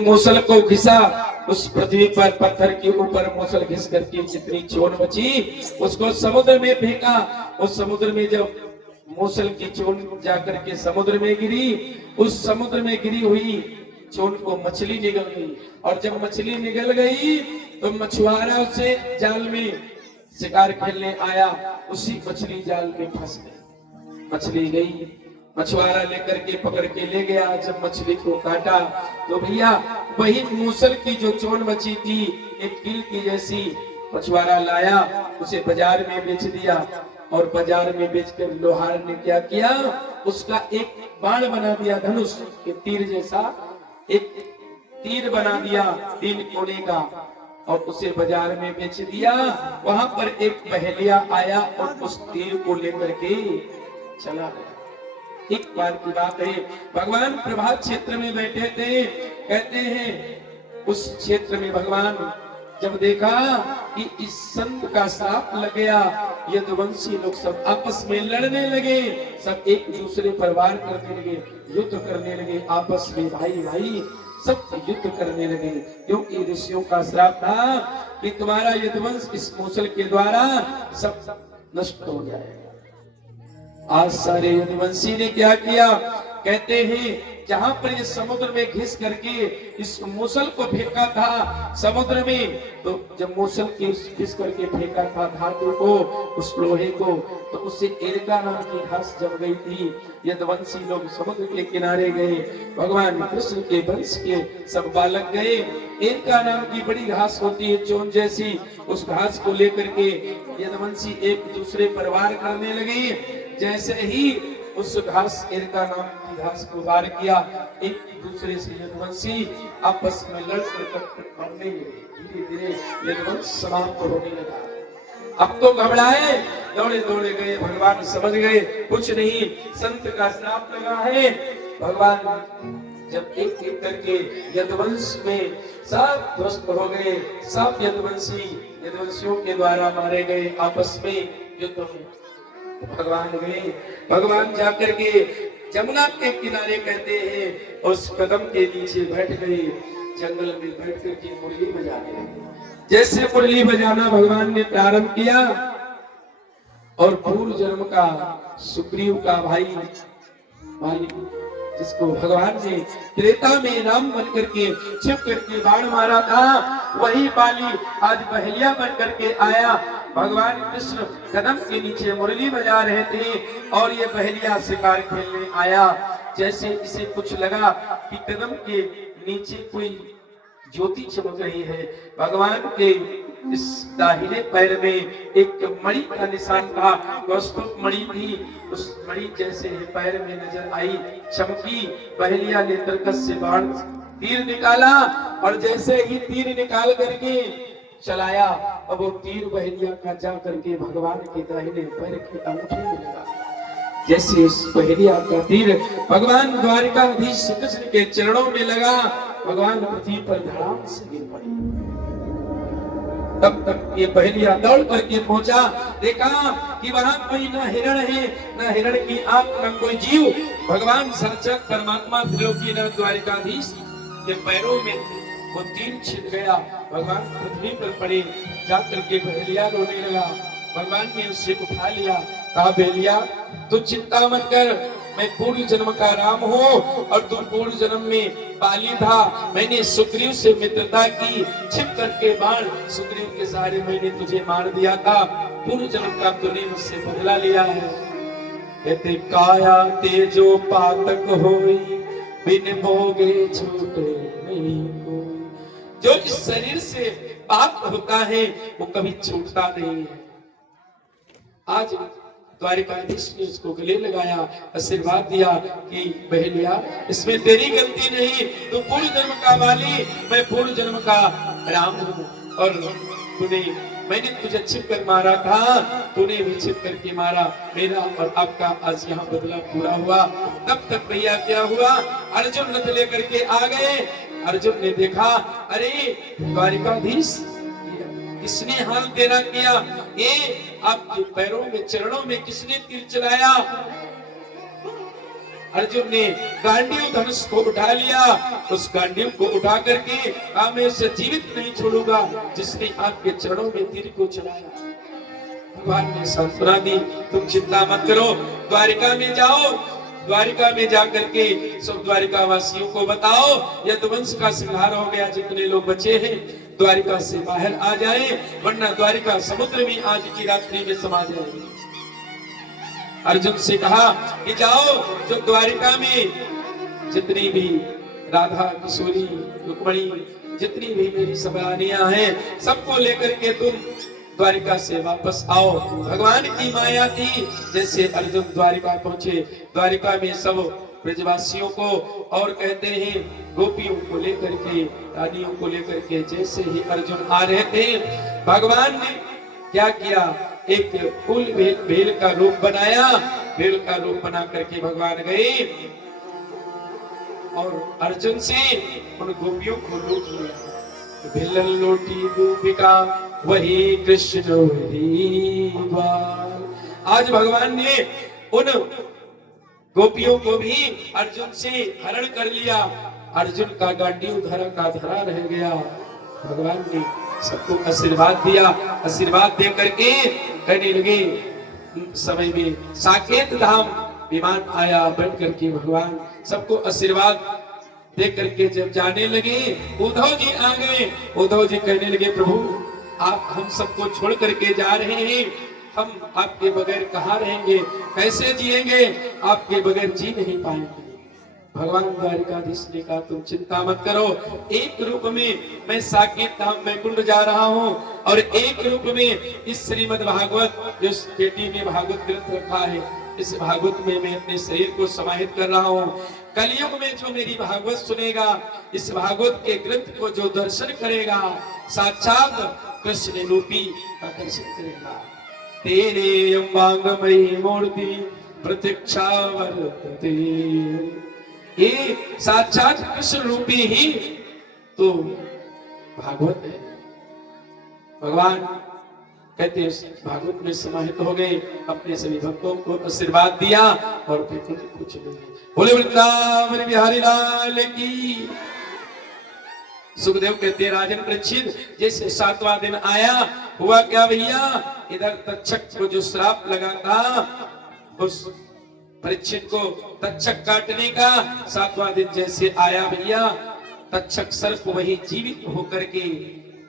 मूसल को घिसा, उस पृथ्वी पर पत्थर के ऊपर मूसल घिस करके जितनी चोन बची उसको समुद्र में फेंका। उस समुद्र में जब मूसल की चोन जाकर के समुद्र में गिरी, उस समुद्र में गिरी हुई चोन को मछली निगल गई, और जब मछली निगल गई तो मछुआरा उसे जाल में शिकार खेलने आया, उसी मछली जाल में फंस गई। मछली गई, मछुआरा लेकर के पकड़ के ले गया। जब मछली को काटा तो भैया वही मूसल की जो चोन बची थी एक कील की जैसी, मछुआरा लाया, उसे बाजार में बेच दिया। और बाजार में बेचकर लोहार ने क्या किया, उसका एक बाण बना दिया, धनुष के तीर जैसा एक तीर बना दिया 3 कोने का, और उसे बाजार में बेच दिया। वहां पर एक पहेलिया आया और उस तीर को लेकर के चला गया। एक बार की बात है, भगवान प्रभात क्षेत्र में बैठे थे। कहते हैं उस क्षेत्र में भगवान जब देखा कि इस संत का श्राप लग गया, यदुवंशी लोग सब आपस में लड़ने लगे, सब एक दूसरे पर वार करने लगे, युद्ध करने लगे आपस में, भाई भाई सब युद्ध करने लगे, क्योंकि ऋषियों का श्राप था कि तुम्हारा यदुवंश इस मूसल के द्वारा सब नष्ट हो जाएगा। आज सारे यदुवंशी ने क्या किया, कहते हैं जहां पर ये समुद्र में घिस करके इस मूसल को फेंका था समुद्र में, तो जब मूसल की घिस करके फेंका था धातु को, उस लोहे को, तो उससे एरका नाम की घास जम गई थी। यदुवंशी लोग समुद्र के किनारे गए, भगवान कृष्ण के वंश के सब बालक गए। एरका नाम की बड़ी घास होती है चोन जैसी, उस घास को लेकर के यदुवंशी एक दूसरे पर वार करने लगे। जैसे ही उस घास एरका नाम की घास को वार किया, एक दूसरे से यदुवंशी आपस में लड़कर मरने लगे। धीरे धीरे यदुवंश समाप्त होने लगा। अब तो घबराए, दौड़े दौड़े गए, भगवान समझ गए कुछ नहीं, संत का श्राप लगा है। भगवान जब एक एक करके यदुवंश में सब ध्वस्त हो गए, सब यदुवंशियों के द्वारा मारे गए आपस में युद्ध में। भगवान गए, भगवान जाकर के जमुना के किनारे कहते हैं उस कदम के नीचे बैठ गए, जंगल में बैठ करके मुरली बजाने लगे। जैसे मुरली बजाना भगवान ने प्रारंभ किया, और पूर्व जन्म का सुग्रीव का भाई जिसको भगवान ने त्रेता में राम बन करके छिप करके बाण मारा था, वही बाली आज बहेलिया बन करके आया। भगवान कृष्ण कदम के नीचे मुरली बजा रहे थे और ये बहेलिया शिकार खेलने आया। जैसे इसे कुछ लगा कि कदम के नीचे कोई ज्योति चमक रही है, भगवान के इस दाहिने पैर में एक मणि का निशान था, कौस्तुभ मणि थी, उस मणि जैसे पैर में नजर आई, चमकी। बहेलिया ने तरकस से बाण तीर निकाला, और जैसे ही तीर निकाल करके चलाया, अब वो तीर बहेलिया का जा करके भगवान के दाहिने पैर के अंगूठे में लगा। जैसे उस बहेलिया का तीर भगवान द्वारिकाधीश कृष्ण के चरणों में लगा, भगवान पृथ्वी पर धड़ाम से गिर पड़े। तब तक ये बहेलिया दौड़ करके पहुंचा, देखा कि वहां कोई ना हिरण है, ना हिरण की आंख, ना कोई जीव। भगवान साक्षात परमात्मा त्रिलोकीनाथ द्वारिकाधीश के पैरों में वो तीर छिद गया। भगवान पृथ्वी पर पड़े, जाकर के बहेलिया रोने लगा। भगवान ने उसे उठा लिया, कहा बहेलिया तू चिंता मत कर, मैं पूर्व जन्म का राम हूँ और तू पूर्व जन्म में बाली था। मैंने सुग्रीव से मित्रता की, छिप करके बाण सुग्रीव के सहारे मैंने तुझे मार दिया था, पूर्व जन्म का तूने मुझसे बदला लिया है। कहते काया तेजो पातक होई, बिन भोगे छूटे नहीं कोई। जो इस शरीर से पाप होता है वो कभी छूटता नहीं है। आज द्वारिकाधीश ने उसको गले लगाया, आशीर्वाद दिया कि बहेलिया इसमें तेरी गलती नहीं, तू पूर्व जन्म का वाली, मैं पूर्व जन्म का राम हूँ, और मैंने तुझे छिप कर मारा था, तूने भी छिप करके मारा। मेरा और आपका आज यहाँ बदला पूरा हुआ। तब तक भैया क्या हुआ, अर्जुन रथ लेकर के आ गए। अर्जुन ने देखा, अरे द्वारिकाधीश किसने हाल तेरा किया, ये आपके पैरों में चरणों में किसने तीर चलाया। अर्जुन ने गांडीव धनुष को उठा लिया। उस गांडीव को उठा करके कहा मैं उसे जीवित नहीं छोड़ूंगा जिसने आपके चरणों में तीर को चलाया। भगवान ने सांत्वना दी, तुम चिंता मत करो, द्वारिका में जाओ, द्वारिका में जाकर के सब द्वारिका वासियों को बताओ यदुवंश का संहार हो गया, जितने लोग बचे हैं द्वारिका से बाहर आ जाएं, वरना द्वारिका समुद्र में आज की रात्रि में समा जाएगी। अर्जुन से कहा कि जाओ जो द्वारिका में जितनी भी राधा किशोरी रुक्मणी जितनी भी मेरी सवारियां हैं सबको लेकर के तुम द्वारिका से वापस आओ। भगवान की माया थी, जैसे अर्जुन द्वारिका पहुंचे, द्वारिका में सब ब्रजवासियों को और कहते हैं गोपियों को लेकर के रानियों को लेकर के जैसे ही अर्जुन आ रहे थे, भगवान ने क्या किया, एक फूल भेल का रूप बनाया, भेल का रूप बना करके भगवान गए और अर्जुन से उन गोपियों को लूट लिया। भिलन लोटी गोपिका वही कृष्ण वही बाल। आज भगवान ने उन गोपियों को भी अर्जुन से हरण कर लिया। अर्जुन का गांडीव धरा का धरा रह गया। भगवान ने सबको आशीर्वाद दिया, आशीर्वाद दे करके कहने लगे, समय में साकेत धाम विमान आया, बैठ करके भगवान सबको आशीर्वाद देख करके जब जाने लगे, उद्धव जी आ गए। उद्धव जी कहने लगे, प्रभु आप हम सबको छोड़ करके जा रहे हैं, हम आपके बगैर कहाँ रहेंगे, कैसे जिएंगे, आपके बगैर जी नहीं पाएंगे। भगवान द्वारिकाधीश ने कहा तुम चिंता मत करो, एक रूप में मैं साकेत धाम वैकुंठ जा रहा हूँ और एक रूप में इस श्रीमद् भागवत जो पेटी में भागवत ग्रंथ रखा है, इस भागवत में मैं अपने शरीर को समाहित कर रहा हूँ। कलयुग में जो मेरी भागवत सुनेगा, इस भागवत के ग्रंथ को जो दर्शन करेगा, साक्षात कृष्ण रूपी का दर्शन करेगा। तेरे अंबांगमयी मूर्ति प्रतीक्षा वर्तते, ये साक्षात कृष्ण रूपी ही तो भागवत है। भगवान कहते हैं भागवत में समाहित हो गए, अपने सभी भक्तों को आशीर्वाद दिया और फिर को चले गए। बोले वृंदावन बिहारी लाल की। सुखदेव कहते हैं राजन परीक्षित, जैसे 7वां दिन आया, हुआ क्या भैया, इधर तक्षक को जो श्राप लगा था उस परीक्षित को तक्षक काटने का 7वां दिन जैसे आया भैया, तक्षक सर्प वही जीवित होकर के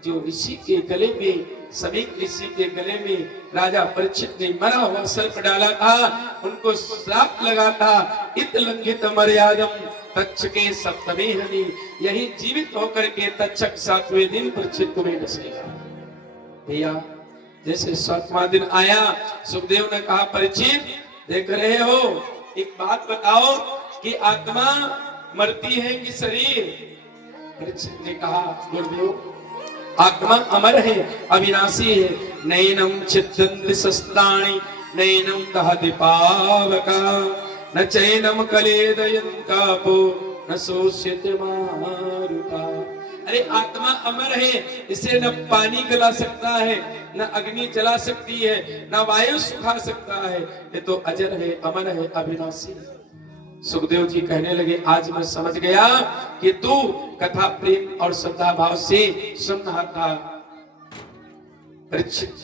जो ऋषि के गले में, सभी ऋषि के गले में राजा परीक्षित ने मरा हुआ सर्प डाला था, उनको श्राप लगा था, इत लंघित मर्यादम तक्षके सप्तमे हनि, यही जीवित होकर के तक्षक 7वें दिन परीक्षित को में डसेगा। भैया जैसे 7वां दिन आया, सुखदेव ने कहा परीक्षित देख रहे हो, एक बात बताओ कि आत्मा मरती है कि शरीर? परीक्षित ने कहा गुरुदेव आत्मा अमर है, अविनाशी है, नैनम छिद्यन्ति शस्त्राणि नैनम दहति पावका न चैनम कलेदयन्तापो न शोष्यते मारुता। अरे आत्मा अमर है, इसे न पानी गला सकता है, न अग्नि जला सकती है, न वायु सुखा सकता है, ये तो अजर है, अमर है, अविनाशी है। सुखदेव जी कहने लगे आज मैं समझ गया कि तू कथा प्रेम और श्रद्धा भाव से सुन रहा था। परीक्षित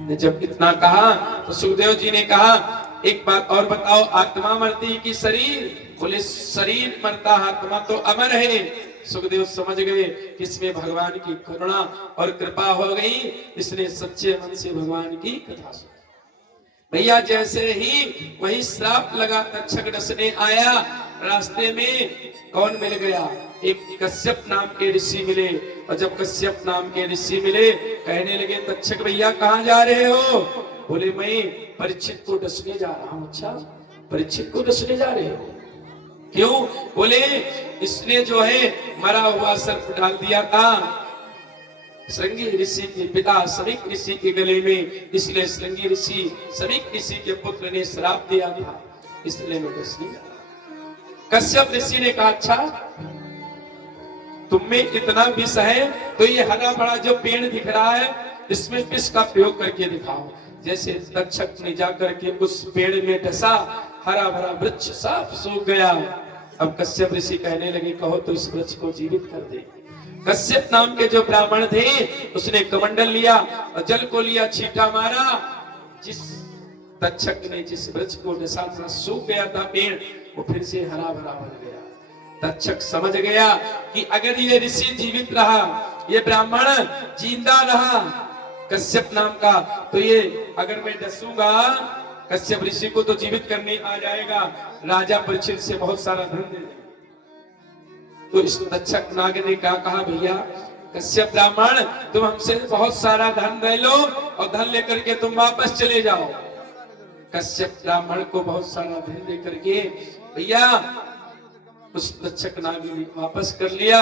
ने जब इतना कहा तो सुखदेव जी ने कहा एक बात और बताओ, आत्मा मरती कि शरीर? बोले शरीर मरता, आत्मा तो अमर है। सुखदेव समझ गए कि इसमें भगवान की करुणा और कृपा हो गई, इसने सच्चे मन से भगवान की कथा सुनी। भैया जैसे ही वही श्राप लगा तक्षक डसने आया, रास्ते में कौन मिल गया? एक कश्यप नाम के ऋषि मिले, और जब कश्यप नाम के ऋषि मिले कहने लगे तक्षक भैया कहाँ जा रहे हो? बोले मैं परीक्षित को डसने जा रहा हूँ। अच्छा परीक्षित को डसने जा रहे हो, क्यों? बोले इसने जो है मरा हुआ सर्प डाल दिया था श्रृंगी ऋषि के पिता समीक ऋषि के गले में, इसलिए श्रृंगी ऋषि समीक ऋषि के पुत्र ने श्राप दिया था, इसलिए मैं डसने जा रहा। कश्यप ऋषि ने कहा अच्छा तुम में इतना विष है तो ये हरा भरा जो पेड़ दिख रहा है इसमें विष का प्रयोग करके दिखाओ। जैसे तक्षक ने जाकर के उस पेड़ में डसा, हरा भरा वृक्ष साफ सूख गया। अब कश्यप ऋषि कहने लगे, कहो तो इस वृक्ष को जीवित कर दे। कश्यप नाम के जो ब्राह्मण थे, उसने कमंडल लिया और जल को लिया, छींटा मारा। जिस तक्षक ने जिस वृक्ष को डसा था, सूख गया था पेड़, वो फिर से हरा भरा बन गया। तक्षक समझ गया कि अगर ये ऋषि जीवित रहा, ये ब्राह्मण जिंदा रहा कश्यप नाम का, तो ये अगर मैं डसूंगा कश्यप ऋषि को तो जीवित करने आ जाएगा, राजा परीक्षित से बहुत सारा धन दे देगा। तो इस तक्षक नाग ने क्या कहा, भैया कश्यप ब्राह्मण तुम हमसे बहुत सारा धन ले लो और धन लेकर के तुम वापस चले जाओ। कश्यप ब्राह्मण को बहुत सारा धन दे करके भैया उस तक्षक नाग ने वापस कर लिया।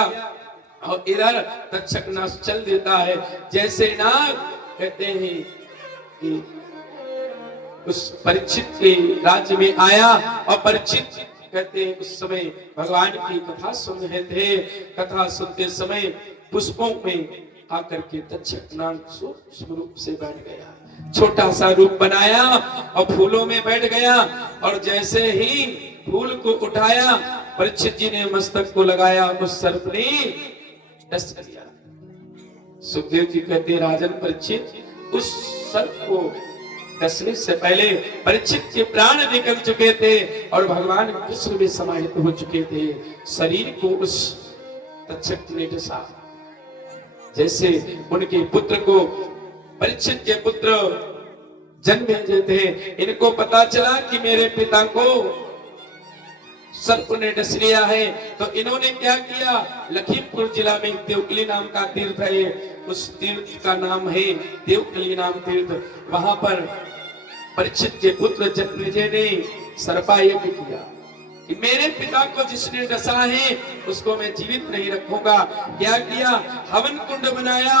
और इधर तक्षक नाग चल देता है। जैसे नाग कहते हैं कि उस परीक्षित के राज्य में आया, और परीक्षित कहते हैं उस समय भगवान की कथा सुन रहे थे। कथा सुनते समय पुष्पों में आकर के तक्षक नाग सूक्ष्म रूप से बैठ गया, छोटा सा रूप बनाया और फूलों में बैठ गया। और जैसे ही फूल को उठाया, परीक्षित जी ने मस्तक को लगाया, उस सर्प ने डस दिया। सुखदेव जी कहते, राजन परीक्षित, उस सर्प को डसने से पहले परीक्षित के प्राण निकल चुके थे और भगवान कृष्ण में समाहित हो चुके थे। शरीर को उस तक्षक ने डसा। जैसे उनके पुत्र को, परीक्षित के पुत्र जन्मे थे, इनको पता चला कि मेरे पिता को सर्प ने डस लिया है, तो इन्होंने क्या किया, लखीमपुर जिला में देवकली नाम का तीर्थ है, उस तीर्थ का नाम है देवकली नाम तीर्थ। वहां पर परीक्षित के पुत्र जन्मेजय ने सर्पायज्ञ किया कि मेरे पिता को जिसने डसा है उसको मैं जीवित नहीं रखूंगा। क्या किया, हवन कुंड बनाया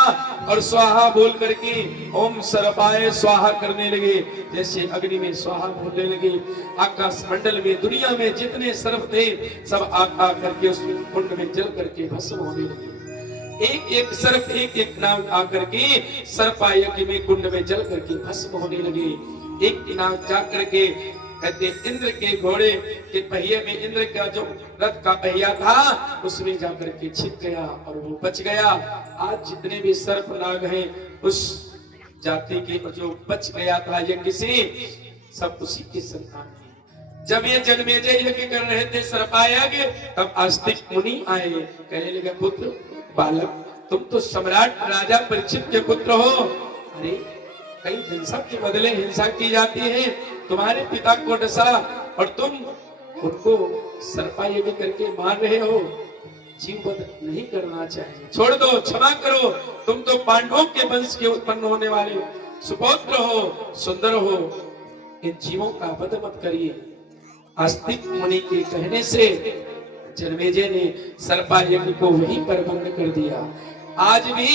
और स्वाहा बोल करके ओम सर्पाय स्वाहा करने लगे। जैसे अग्नि में स्वाहा बोलने लगे, आकाश मंडल में दुनिया में जितने सर्प थे सब आ करके उस कुंड में जल करके भस्म होने लगे। एक एक सर्प, एक एक नाग आकर के सर्पायज्ञ में कुंड में जल करके भस्म होने लगे। एक नाग जाकर के कहते इंद्र के घोड़े के पहिए में, इंद्र का जो रथ का पहिया था उसमें जाकर के छिप गया और वो बच गया। आज जितने भी सर्प नाग हैं उस जाति के जो बच गया था यज्ञ से, सब उसी की संतान है। जब ये जन्मेजय यज्ञ कर रहे थे सर्पायज्ञ, तब आस्तिक मुनि आए, कहने लगे पुत्र बालक, तुम तो सम्राट राजा परीक्षित के पुत्र हो। अरे कई हिंसा के बदले हिंसा की जाती है, तुम्हारे पिता को डसा और तुम उनको सर्पायज्ञ करके मार रहे हो। जीव वध नहीं करना चाहिए, छोड़ दो, क्षमा करो। तुम तो पांडवों के वंश के उत्पन्न होने वाले सुपौत्र हो, सुंदर हो, इन जीवों का वध मत करिए। आस्तिक मुनि के कहने से जन्मेजय ने सर्पायज्ञ को वहीं पर बंद कर दिया। आज भी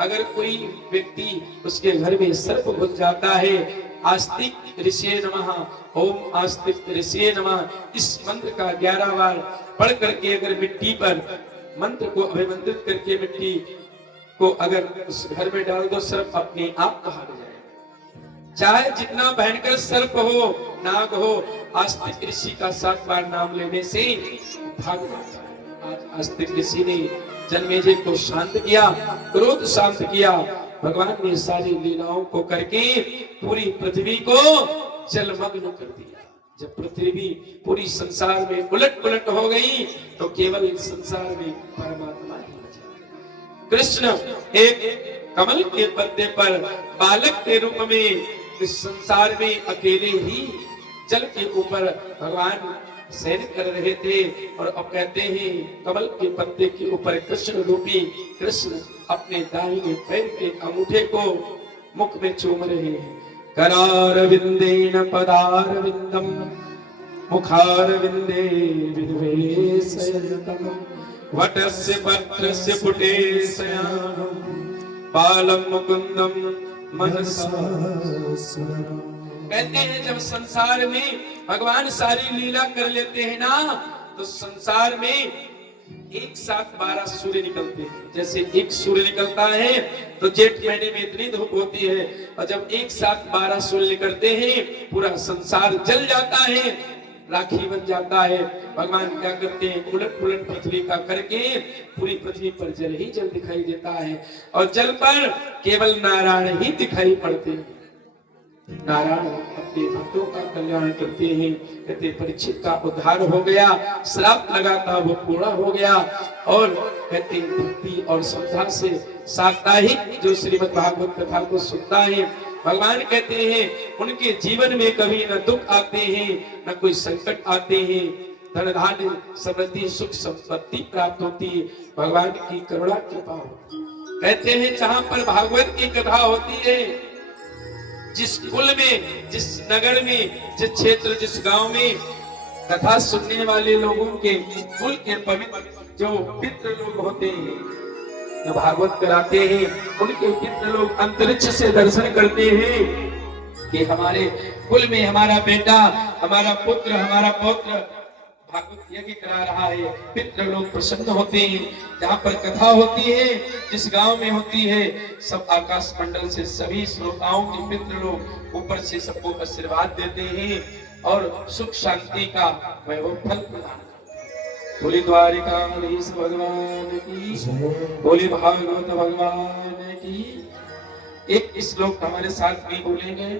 अगर कोई व्यक्ति उसके घर में सर्प घुस जाता है, आस्तिक ऋषिये नमः, ओम आस्तिक ऋषिये नमः, इस मंत्र का 11 बार पढ़ करके अगर मिट्टी पर मंत्र को अभिमंत्रित करके मिट्टी को अगर उस घर में डाल दो, सर्प अपने आप भाग जाएगा। चाहे जितना भयंकर सर्प हो, नाग हो, आस्तिक ऋषि का 7 बार नाम लेने से भाग जाता है। आज आस्तिक ऋषि ने जन्मेजय को शांत किया, क्रोध शांत किया। भगवान ने सारी लीलाओं को करके पूरी पृथ्वी को जलमग्न कर दिया। जब पृथ्वी पूरी संसार में उलट पुलट हो गई, तो केवल इस संसार में परमात्मा ही बचा। कृष्ण एक कमल के पत्ते पर बालक के रूप में इस संसार में अकेले ही जल के ऊपर भगवान सैर कर रहे थे। और अब कहते हैं कमल के पत्ते के ऊपर कृष्ण रूपी कृष्ण अपने दाहिने पैर के अंगूठे को मुख में चूम रहे हैं। करारविंदेन पदारविंदम मुखारविंदे विद्वेषयतम वटस्य पत्रस्य पुटे शयानं बालं मुकुंदम मनसा स्मरन्। कहते हैं जब संसार में भगवान सारी लीला कर लेते हैं ना, तो संसार में एक साथ 12 सूर्य निकलते हैं। जैसे एक सूर्य निकलता है तो जेठ महीने में इतनी धूप होती है, और जब एक साथ 12 सूर्य निकलते हैं पूरा संसार जल जाता है, राखी बन जाता है। भगवान क्या करते हैं, उलट पुलट पृथ्वी का करके पूरी पृथ्वी पर जल ही जल दिखाई देता है, और जल पर केवल नारायण ही दिखाई पड़ते हैं। नारायण अपने भक्तों का कल्याण करते हैं। कहते परीक्षित का उद्धार हो गया, श्राप लगा था वो पूरा हो गया। और कहते भक्ति और श्रद्धा से साप्ताहिक जो श्रीमद् भागवत कथा को सुनता है, भगवान कहते हैं उनके जीवन में कभी न दुख आते हैं न कोई संकट आते हैं, धन धान्य समृद्धि सुख संपत्ति प्राप्त होती है, भगवान की करुणा कृपा होती है। कहते हैं जहां पर भागवत की कथा होती है, जिस कुल में, जिस नगर में, जिस क्षेत्र, जिस गांव में कथा सुनने वाले लोगों के कुल के पवित्र जो पितृ लोग होते हैं, जो भागवत कराते हैं, उनके पितृ लोग अंतरिक्ष से दर्शन करते हैं कि हमारे कुल में हमारा बेटा, हमारा पुत्र, हमारा पौत्र भागवत यज्ञ करा रहा है। पितृ लोग प्रसन्न होते हैं। जहाँ पर कथा होती है, जिस गांव में होती है, सब आकाश मंडल से सभी श्रोताओं के पितृ लोग ऊपर से सबको आशीर्वाद देते हैं और सुख शांति का वैभव फल प्रदान करते हैं। बोली द्वारिकाधीश भगवान की, बोली भागवत भगवान की। एक श्लोक हमारे साथ भी बोलेंगे।